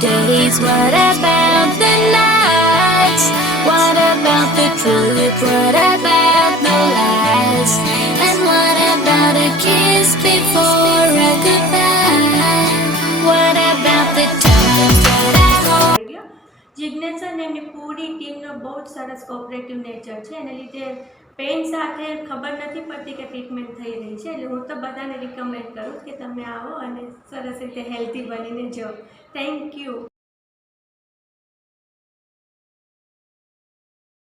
days? What about the nights? What about the truth? What about the lies? And what about a kiss before a goodbye? What about the times that I hold? જિજ્ઞાસા અને એમની પૂરી ટીમનો બહુ જ સરસ cooperative nature છે, એને લીધે પેઇન સાથે ખબર નથી પડતી કે ટ્રીટમેન્ટ થઈ રહી છે. એટલે હું તો બધાને રિકમેન્ડ કરું કે તમે આવો અને સરસ રીતે હેલ્ધી બનીને જાઓ. Thank you.